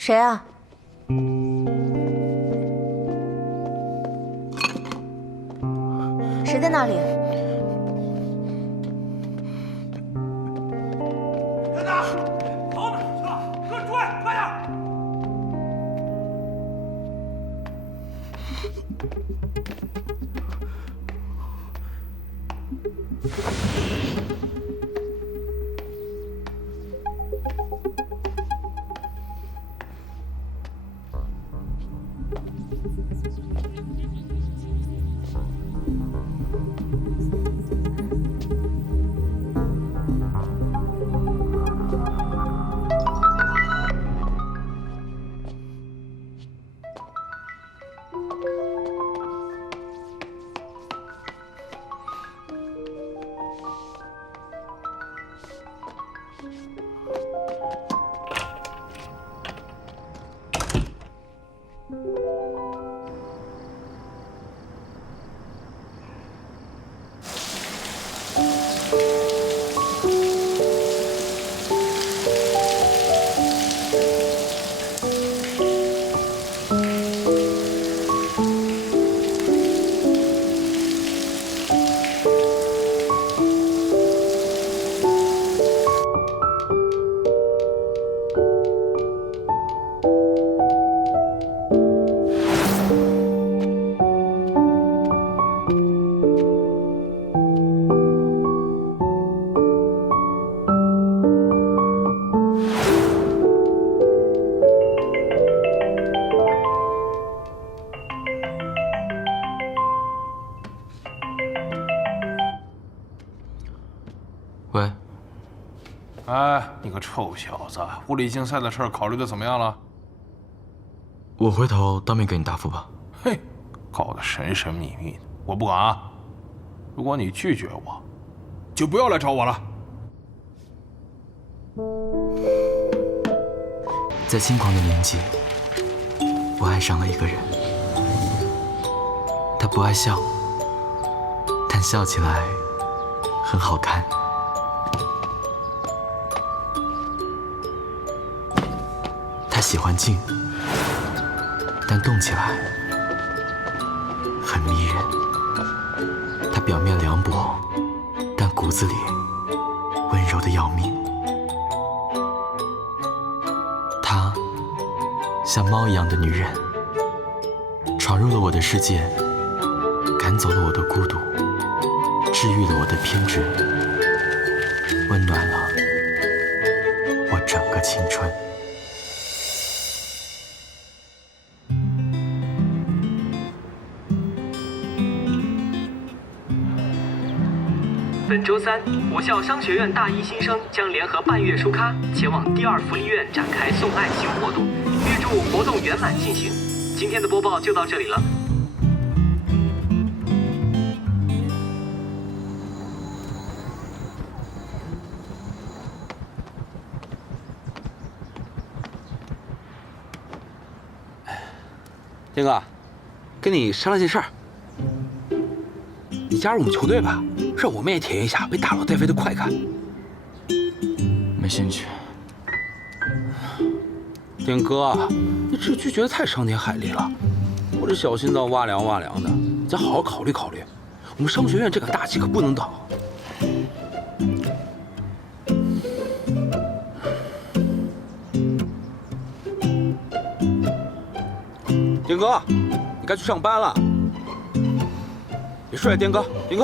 谁啊？谁在那里？人呢？跑哪儿去了？给我追！快点！哎，你个臭小子，物理竞赛的事儿考虑的怎么样了？我回头当面给你答复吧。嘿，搞得神神秘秘的，我不管啊！如果你拒绝我，就不要来找我了。在轻狂的年纪，我爱上了一个人。他不爱笑，但笑起来很好看。他喜欢静，但动起来很迷人。他表面凉薄，但骨子里温柔的要命。她像猫一样的女人，闯入了我的世界，赶走了我的孤独，治愈了我的偏执，温暖了我整个青春。本周三，我校商学院大一新生将联合半月书咖前往第二福利院展开送爱心活动，预祝活动圆满进行。今天的播报就到这里了。天哥，跟你商量件事儿，加入我们球队吧，让我们也体验一下被大佬带飞的快感。没兴趣。点哥，你这拒绝的太伤天害理了，我这小心脏哇凉哇凉的，咱好好考虑考虑。我们商学院这杆大旗可不能倒。点哥，你该去上班了。别睡，天哥，天哥。